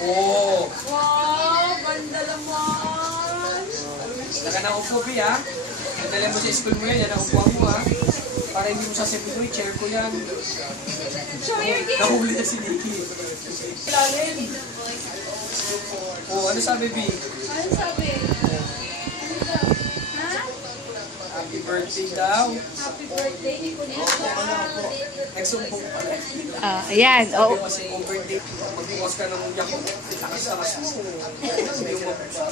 Oo. Wow, ganda naman. Saka na upo, Bi, ha? Dala mo sa school mo yan ang upuan mo, ha? Para hindi mo sasabihin ko, chair ko yan. Show your gift. Nahuli na si Nikki. Lalim. Oh, ano sabi, Bi? Ano sabi? Ano daw? Ha? Happy birthday daw. Happy birthday, Nicolita. Nagsumbong pala. Ayan. Oh. Kasi kung birthday, magbukas ka ng yak mo, takas-takas mo. Hindi mo mabuksan.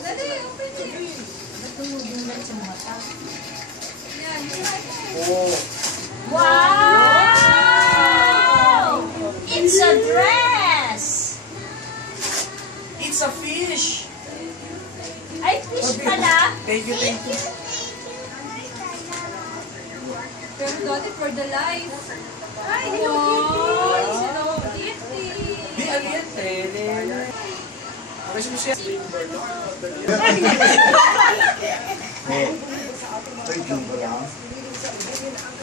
Dali, open it. Yan. Oh. Wow! It's a dress! It's a fish. Ay, fish pala. Thank you, thank you. Pero dati for the life. Ay, hello, Kitty! Hello, Kitty! Di, aliyan. Tene. Aras mo siya. Thank you ba lang?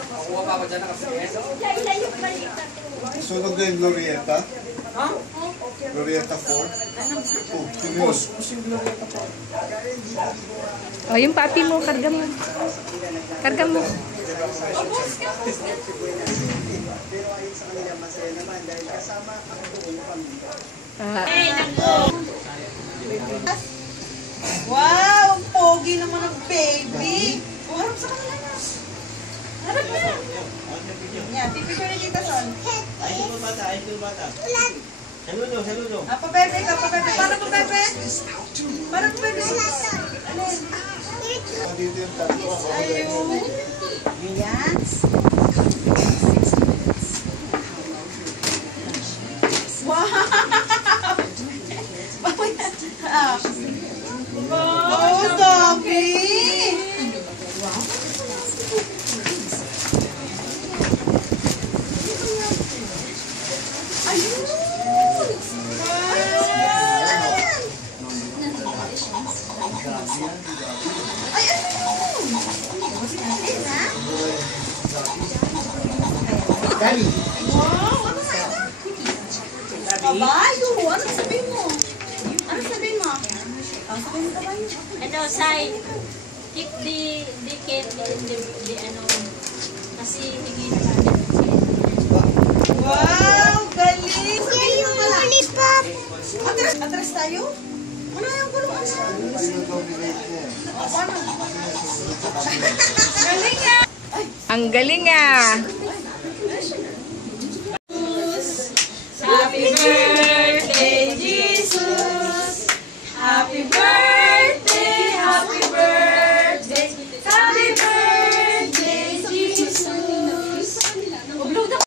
Makuha pa ako dyan nakapagyan. Laila yung balita to. Sunog na yung Glorieta? Ha? Glorieta 4? Oh, Boss, seryoso. yung Glorieta po. Oh, yung papi mo, karga mo. Karga mo. Wow! Ang pogi naman ng baby! Harap sa kanila na. Harap na. Yan, pipicture ni Tita Son. Ay, ito bata. Saludo. Ah, pabebe ka, pabebe. Para pabebe. Para pabebe. Alin? Dito yung tatlo ako. Ayun. Yan. Wow! Ah. Oh, doggy! Ayun! Wow! Ano sa ito? Kabayo! Ano sabihin mo? Ano sabihin mo? Ang sabihin mo kabayo? Ito, Sai. Keep the candy in the ano. Kasi hindi na natin. Wow! Galing! Sabihin mo pala. Atras tayo? Ano yung gulungan sa? Paano? Galing nga! Ang galing ah.